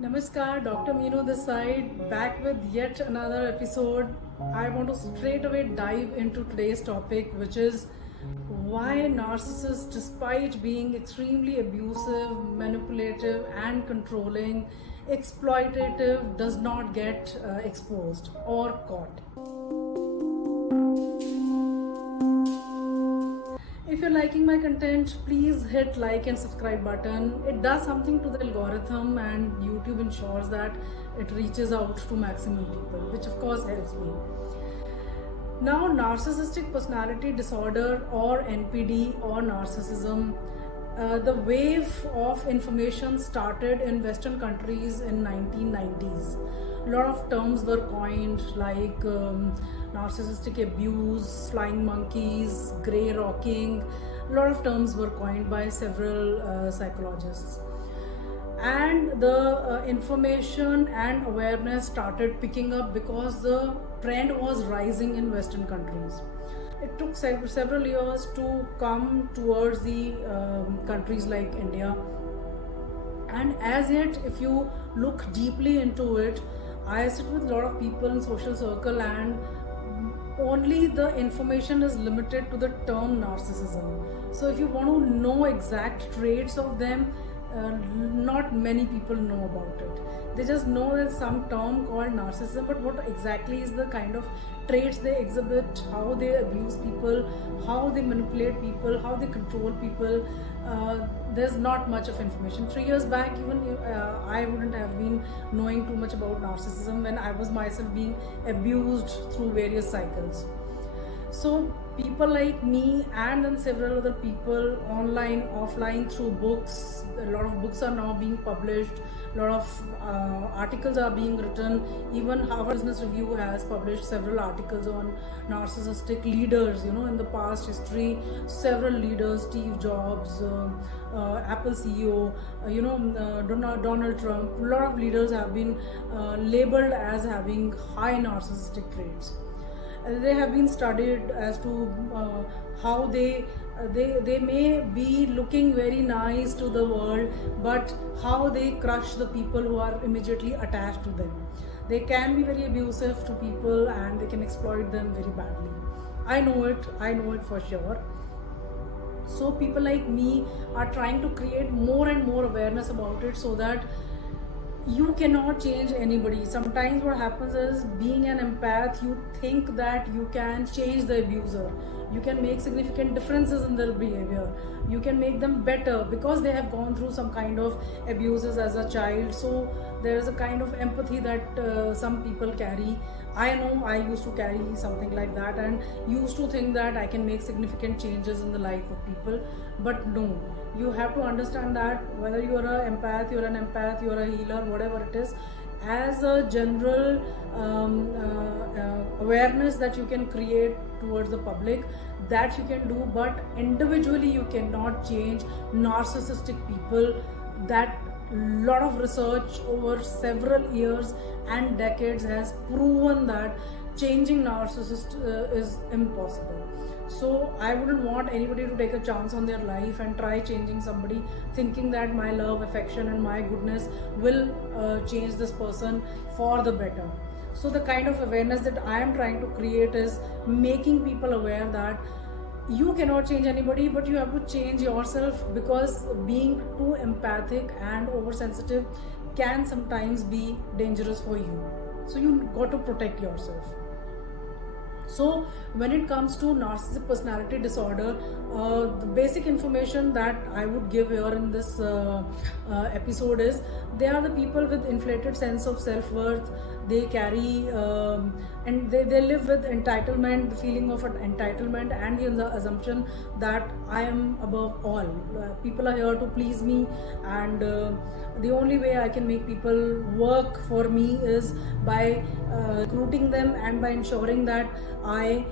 Namaskar, Dr. Meenu this side, back with yet another episode. I want to straight away dive into today's topic, which is why narcissists, despite being extremely abusive, manipulative, and controlling, exploitative, does not get exposed or caught. If you're liking my content, please hit like and subscribe button. It does something to the algorithm and YouTube ensures that it reaches out to maximum people, which of course helps me. Now, narcissistic personality disorder or NPD or narcissism, the wave of information started in Western countries in 1990s. A lot of terms were coined like narcissistic abuse, flying monkeys, grey rocking. A lot of terms were coined by several psychologists. And the information and awareness started picking up because the trend was rising in Western countries. It took several years to come towards the countries like India. And as yet, if you look deeply into it, I sit with a lot of people in social circle and only the information is limited to the term narcissism. So if you want to know exact traits of them, not many people know about it. They just know that some term called narcissism, but what exactly is the kind of traits they exhibit, how they abuse people, how they manipulate people, how they control people, there's not much of information. 3 years back, even I wouldn't have been knowing too much about narcissism when I was myself being abused through various cycles. So people like me and then several other people online, offline, through books, a lot of books are now being published, a lot of articles are being written. Even Harvard Business Review has published several articles on narcissistic leaders. In the past history, several leaders, Steve Jobs, Apple CEO, Donald Trump, a lot of leaders have been labeled as having high narcissistic traits. They have been studied as to how they may be looking very nice to the world, but how they crush the people who are immediately attached to them. They can be very abusive to people and they can exploit them very badly. I know it for sure. So people like me are trying to create more and more awareness about it, so that you cannot change anybody. Sometimes what happens is, being an empath, you think that you can change the abuser. You can make significant differences in their behavior. You can make them better because they have gone through some kind of abuses as a child. So there is a kind of empathy that some people carry. I know I used to carry something like that and used to think that I can make significant changes in the life of people. But no, you have to understand that whether you're an empath, you're a healer, whatever it is, as a general awareness that you can create towards the public, that you can do, but individually you cannot change narcissistic people. That lot of research over several years and decades has proven that changing narcissist is impossible. So I wouldn't want anybody to take a chance on their life and try changing somebody thinking that my love, affection and my goodness will change this person for the better. So the kind of awareness that I am trying to create is making people aware that you cannot change anybody, but you have to change yourself, because being too empathic and oversensitive can sometimes be dangerous for you. So you got to protect yourself. So when it comes to narcissistic personality disorder, the basic information that I would give here in this episode is, they are the people with inflated sense of self-worth. They carry and they live with entitlement, the feeling of entitlement and the assumption that I am above all. People are here to please me, and the only way I can make people work for me is by recruiting them and by ensuring that I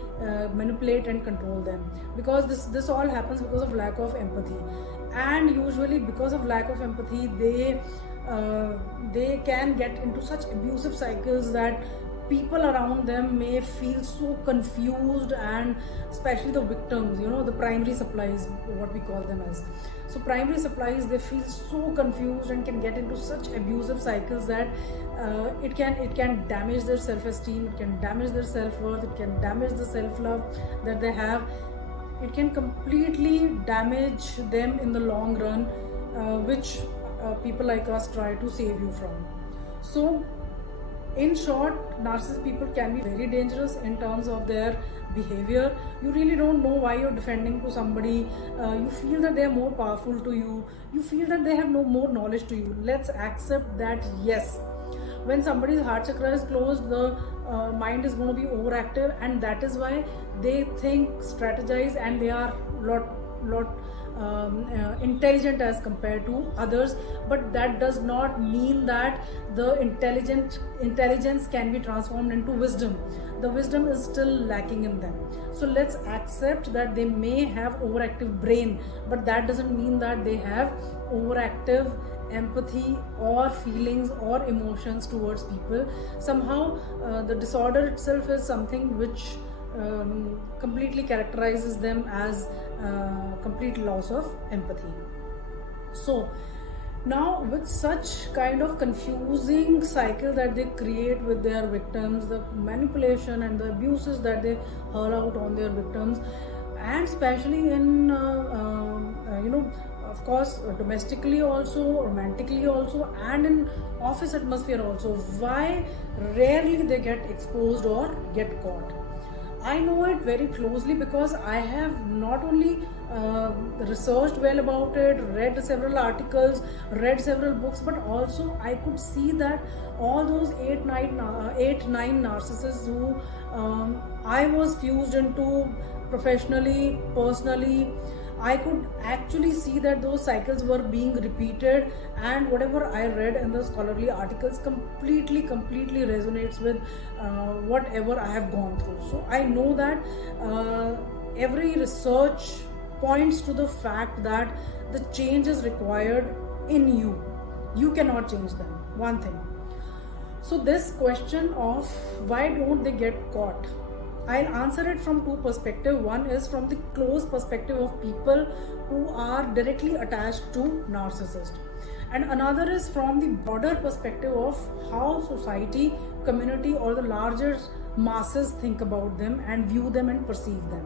manipulate and control them. Because this all happens because of lack of empathy, and usually because of lack of empathy, they can get into such abusive cycles that people around them may feel so confused, and especially the victims, the primary supplies, what we call them as. So primary supplies, they feel so confused and can get into such abusive cycles that it can damage their self-esteem, it can damage their self-worth, it can damage the self-love that they have. It can completely damage them in the long run, which people like us try to save you from. So in short, narcissist people can be very dangerous in terms of their behavior. You really don't know why you're defending to somebody. You feel that they are more powerful to you. You feel that they have no more knowledge to you. Let's accept that, yes, when somebody's heart chakra is closed, the mind is going to be overactive, and that is why they think, strategize, and they are lot intelligent as compared to others. But that does not mean that the intelligence can be transformed into wisdom. The wisdom is still lacking in them. So let's accept that they may have overactive brain, but that doesn't mean that they have overactive empathy or feelings or emotions towards people. Somehow the disorder itself is something which completely characterizes them as complete loss of empathy. So now, with such kind of confusing cycle that they create with their victims, the manipulation and the abuses that they hurl out on their victims, and especially in of course domestically also, romantically also, and in office atmosphere also, why rarely they get exposed or get caught? I know it very closely because I have not only researched well about it, read several articles, read several books, but also I could see that all those 8-9 narcissists who I was fused into professionally, personally, I could actually see that those cycles were being repeated, and whatever I read in the scholarly articles completely resonates with whatever I have gone through. So I know that every research points to the fact that the change is required in you. You cannot change them, one thing. So this question of why don't they get caught, I'll answer it from two perspectives. One is from the close perspective of people who are directly attached to narcissists, and another is from the broader perspective of how society, community, or the larger masses think about them and view them and perceive them.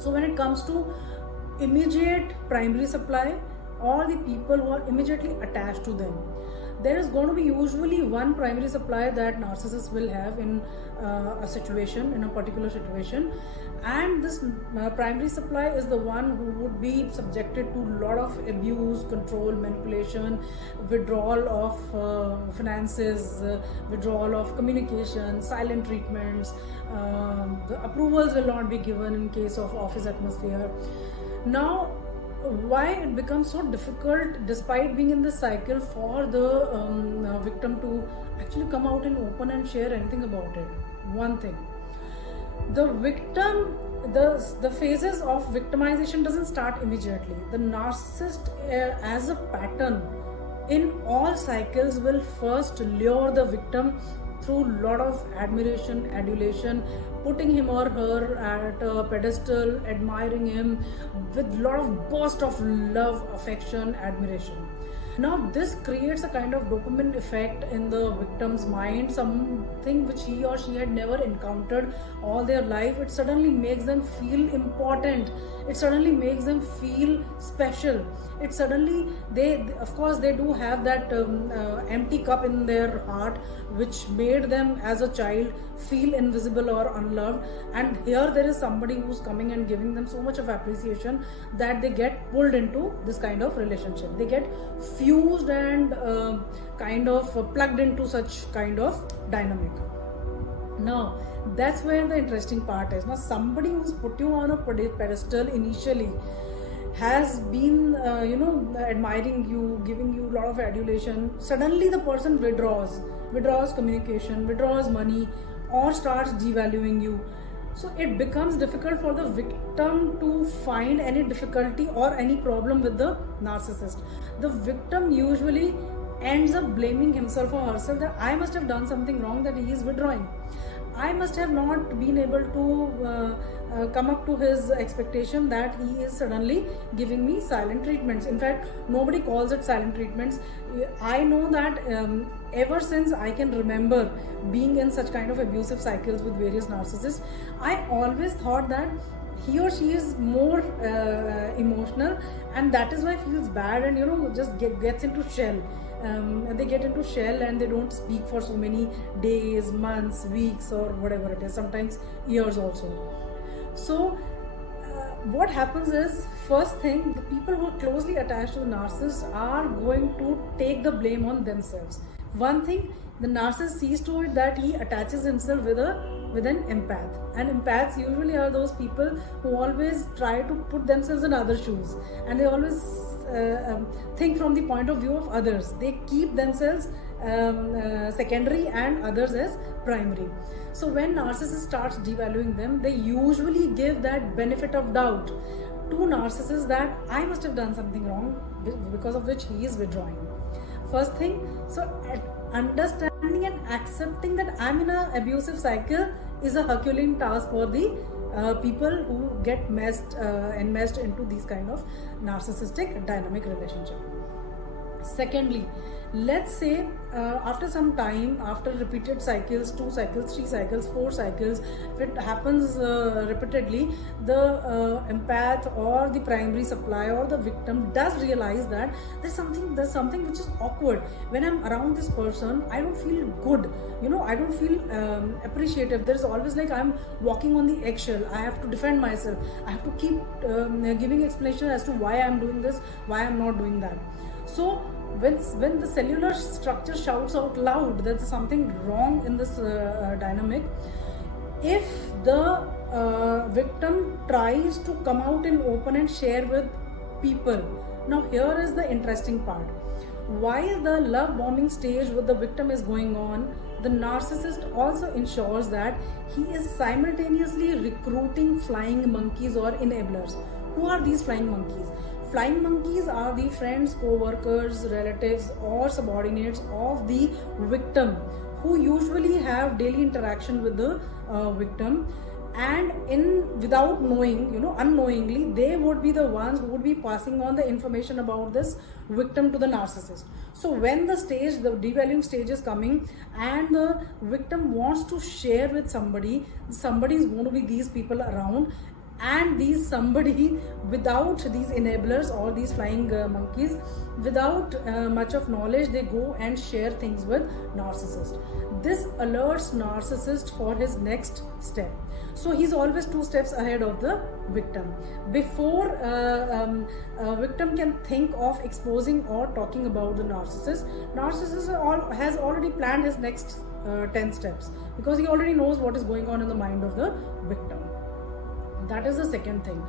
So when it comes to immediate primary supply, or the people who are immediately attached to them, there is going to be usually one primary supply that narcissists will have in a situation, in a particular situation, and this primary supply is the one who would be subjected to a lot of abuse, control, manipulation, withdrawal of finances, withdrawal of communication, silent treatments, the approvals will not be given in case of office atmosphere. Now, why it becomes so difficult despite being in this cycle for the victim to actually come out in open and share anything about it? One thing, the victim, the phases of victimization doesn't start immediately. The narcissist as a pattern in all cycles will first lure the victim through a lot of admiration, adulation, putting him or her at a pedestal, admiring him with a lot of burst of love, affection, admiration. Now this creates a kind of dopamine effect in the victim's mind, something which he or she had never encountered all their life. It suddenly makes them feel important. It suddenly makes them feel special. It suddenly, of course they do have that empty cup in their heart which made them as a child feel invisible or unloved, and here there is somebody who's coming and giving them so much of appreciation that they get pulled into this kind of relationship. They get fused and kind of plugged into such kind of dynamic. Now that's where the interesting part is. Now somebody who's put you on a pedestal initially has been admiring you, giving you a lot of adulation, suddenly the person withdraws communication, withdraws money, or starts devaluing you. So it becomes difficult for the victim to find any difficulty or any problem with the narcissist. The victim usually ends up blaming himself or herself that I must have done something wrong that he is withdrawing. I must have not been able to come up to his expectation that he is suddenly giving me silent treatments. In fact, nobody calls it silent treatments. I know that ever since I can remember being in such kind of abusive cycles with various narcissists, I always thought that he or she is more emotional, and that is why feels bad and just gets into shell. They get into shell and they don't speak for so many days, months, weeks, or whatever it is, sometimes years also. So what happens is, first thing, the people who are closely attached to the narcissist are going to take the blame on themselves. One thing, the narcissist sees to it that he attaches himself with an empath, and empaths usually are those people who always try to put themselves in other shoes, and they always think from the point of view of others. They keep themselves secondary and others as primary. So when narcissist starts devaluing them, they usually give that benefit of doubt to narcissists that I must have done something wrong, because of which he is withdrawing. First thing, so understanding and accepting that I'm in an abusive cycle is a Herculean task for the people who get enmeshed into these kind of narcissistic dynamic relationship. Secondly, let's say after some time, after repeated cycles, 2 cycles, 3 cycles, 4 cycles, if it happens repeatedly, the empath or the primary supplier or the victim does realize that there's something which is awkward. When I'm around this person, I don't feel good, I don't feel appreciative. There's always like I'm walking on the eggshell. I have to defend myself. I have to keep giving explanation as to why I'm doing this, why I'm not doing that. So when the cellular structure shouts out loud that there's something wrong in this dynamic, if the victim tries to come out in open and share with people. Now here is the interesting part. While the love bombing stage with the victim is going on, the narcissist also ensures that he is simultaneously recruiting flying monkeys or enablers. Who are these flying monkeys? Flying monkeys are the friends, co-workers, relatives, or subordinates of the victim who usually have daily interaction with the victim, and without knowing, unknowingly, they would be the ones who would be passing on the information about this victim to the narcissist. So when the devaluing stage is coming and the victim wants to share with somebody is going to be these people around, and these somebody, without these enablers or these flying monkeys, without much of knowledge, they go and share things with narcissist. This alerts narcissist for his next step. So he's always 2 steps ahead of the victim. Before victim can think of exposing or talking about the narcissist has already planned his next 10 steps, because he already knows what is going on in the mind of the victim. That is the second thing.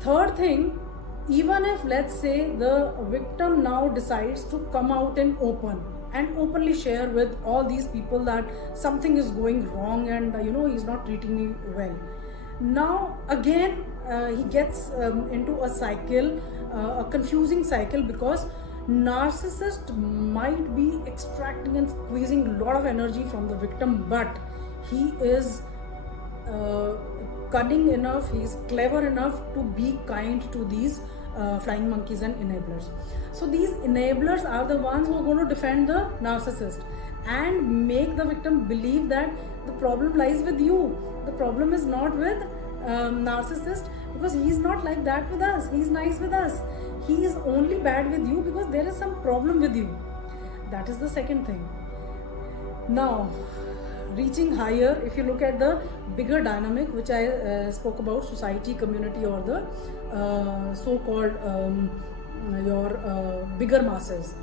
Third thing, even if, let's say, the victim now decides to come out in open and openly share with all these people that something is going wrong and he's not treating me well. Now again he gets into a cycle, a confusing cycle, because narcissist might be extracting and squeezing a lot of energy from the victim, but he is cunning enough, he's clever enough to be kind to these flying monkeys and enablers. So these enablers are the ones who are going to defend the narcissist and make the victim believe that the problem lies with you. The problem is not with narcissist, because he's not like that with us. He's nice with us. He is only bad with you because there is some problem with you. That is the second thing. Now, reaching higher, if you look at the bigger dynamic which I spoke about, society, community, or the so-called your bigger masses,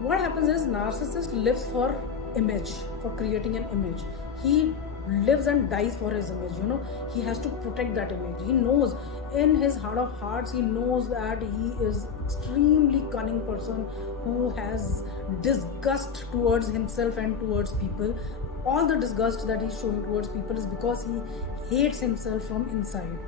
what happens is narcissist lives for image, for creating an image. He lives and dies for his image. He has to protect that image. He knows in his heart of hearts, he knows that he is extremely cunning person who has disgust towards himself and towards people. All the disgust that he's showing towards people is because he hates himself from inside.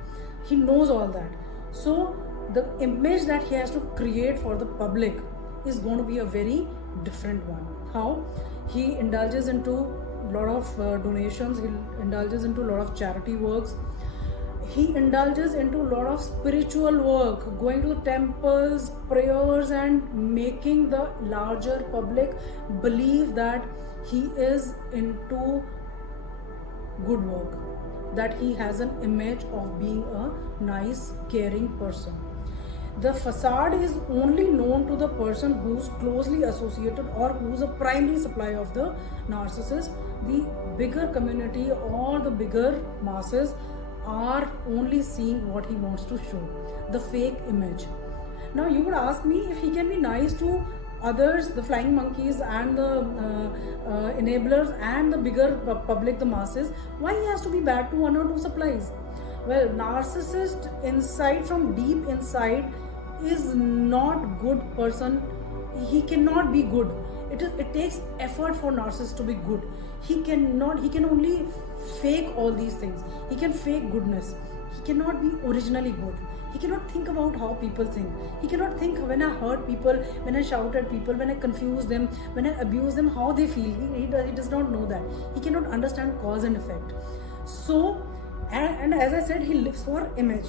He knows all that. So the image that he has to create for the public is going to be a very different one. How? He indulges into a lot of donations, he indulges into a lot of charity works, he indulges into a lot of spiritual work, going to temples, prayers, and making the larger public believe that he is into good work, that he has an image of being a nice, caring person. The facade is only known to the person who's closely associated or who's a primary supplier of the narcissist. The bigger community or the bigger masses are only seeing what he wants to show, the fake image. Now you would ask me, if he can be nice to others, the flying monkeys and the enablers and the bigger public, the masses, why he has to be bad to one or two supplies? Well, narcissist inside, from deep inside, is not good person. He cannot be good. It takes effort for narcissist to be good. He can only fake all these things. He can fake goodness. He cannot be originally good. He cannot think about how people think. He cannot think, when I hurt people, when I shout at people, when I confuse them, when I abuse them, how they feel. He does not know that. He cannot understand cause and effect. So, and as I said, he lives for image.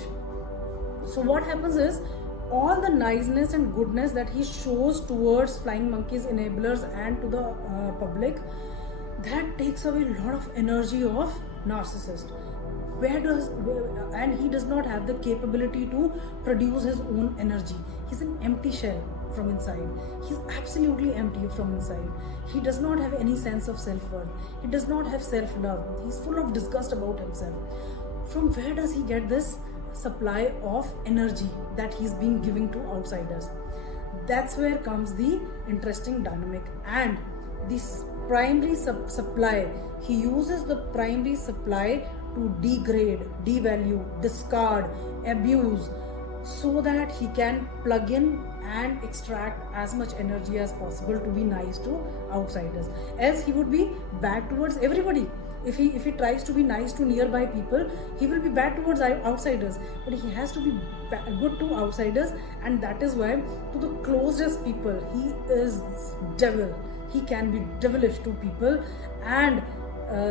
So what happens is, all the niceness and goodness that he shows towards flying monkeys, enablers, and to the public, that takes away a lot of energy of narcissist. And he does not have the capability to produce his own energy. He's an empty shell from inside. He's absolutely empty from inside. He does not have any sense of self-worth. He does not have self-love. He's full of disgust about himself. From where does he get this supply of energy that he's been giving to outsiders? That's where comes the interesting dynamic. And this primary supply, he uses the primary supply to degrade, devalue, discard, abuse, so that he can plug in and extract as much energy as possible to be nice to outsiders. Else he would be bad towards everybody. If he tries to be nice to nearby people, he will be bad towards outsiders. But he has to be good to outsiders, and that is why to the closest people he is devil. He can be devilish to people, and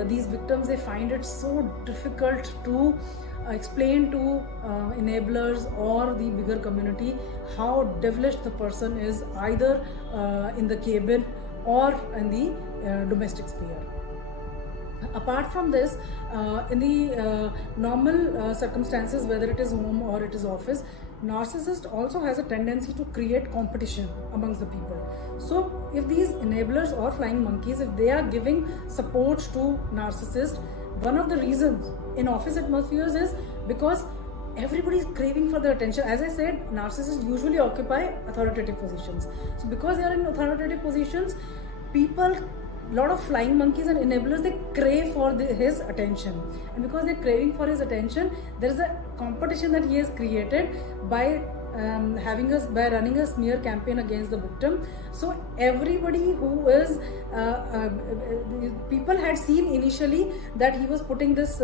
these victims, they find it so difficult to explain to enablers or the bigger community how devilish the person is, either in the cabin or in the domestic sphere. Apart from this, in the normal circumstances, whether it is home or it is office, narcissist also has a tendency to create competition amongst the people. So if these enablers or flying monkeys, if they are giving support to narcissist, one of the reasons in office atmospheres is because everybody is craving for the attention. As I said, narcissists usually occupy authoritative positions. So because they are in authoritative positions, people, lot of flying monkeys and enablers, they crave for his attention, and because they're craving for his attention, there is a competition that he has created by running a smear campaign against the victim. So everybody who is people had seen initially that he was putting this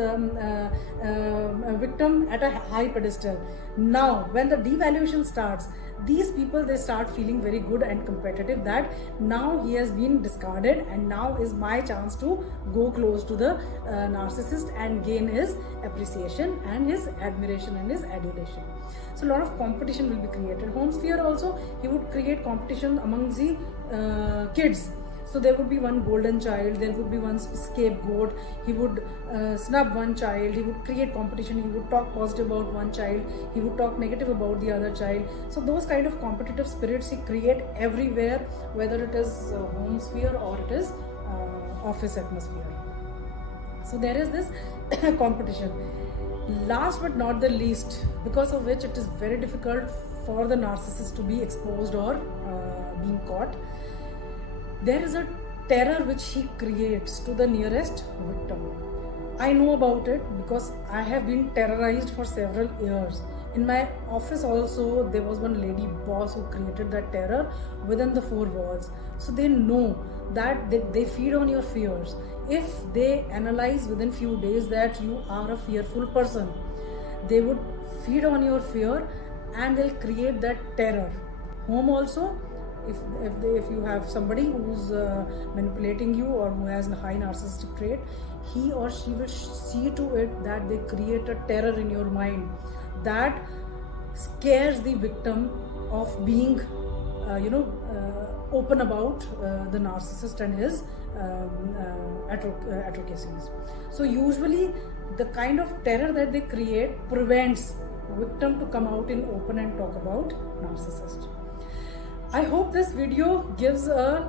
victim at a high pedestal. Now when the devaluation starts, these people, they start feeling very good and competitive, that now he has been discarded and now is my chance to go close to the narcissist and gain his appreciation and his admiration and his adulation. So a lot of competition will be created. Home sphere also, he would create competition among the kids. So there would be one golden child, there would be one scapegoat, he would snub one child, he would create competition, he would talk positive about one child, he would talk negative about the other child. So those kind of competitive spirits he create everywhere, whether it is home sphere or it is office atmosphere. So there is this competition. Last but not the least, because of which it is very difficult for the narcissist to be exposed or being caught, there is a terror which he creates to the nearest victim. I know about it because I have been terrorized for several years. In my office also, there was one lady boss who created that terror within the four walls. So they know that they feed on your fears. If they analyze within few days that you are a fearful person, they would feed on your fear and they'll create that terror. Home also, if you have somebody who's manipulating you or who has a high narcissistic trait, he or she will see to it that they create a terror in your mind that scares the victim of being open about the narcissist and his advocacies. So usually the kind of terror that they create prevents victim to come out in open and talk about narcissist. I hope this video gives a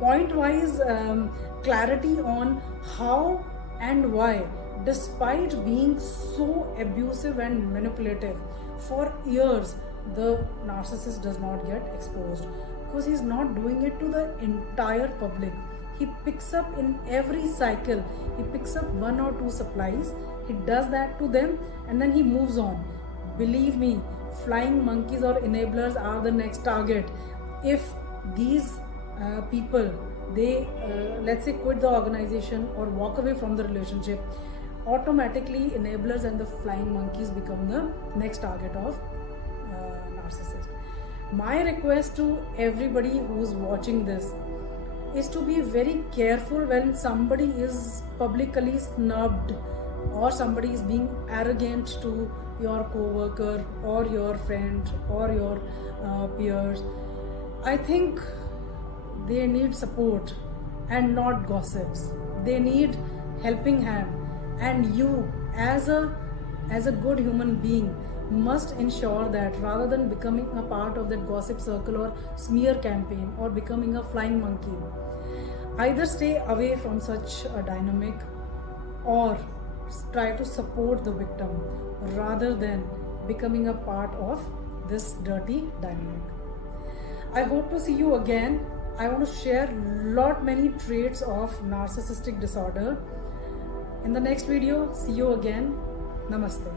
point-wise clarity on how and why, despite being so abusive and manipulative for years, the narcissist does not get exposed, because he's not doing it to the entire public. He picks up in every cycle, he picks up one or two supplies, he does that to them and then he moves on. Believe me, flying monkeys or enablers are the next target. If these people, they let's say quit the organization or walk away from the relationship, automatically enablers and the flying monkeys become the next target of narcissist. My request to everybody who's watching this is to be very careful when somebody is publicly snubbed or somebody is being arrogant to your co-worker or your friend or your peers. I think they need support and not gossips. They need helping hand, and you as a good human being must ensure that rather than becoming a part of that gossip circle or smear campaign or becoming a flying monkey, either stay away from such a dynamic or try to support the victim rather than becoming a part of this dirty dynamic. I hope to see you again. I want to share many traits of narcissistic disorder. In the next video, see you again. Namaste.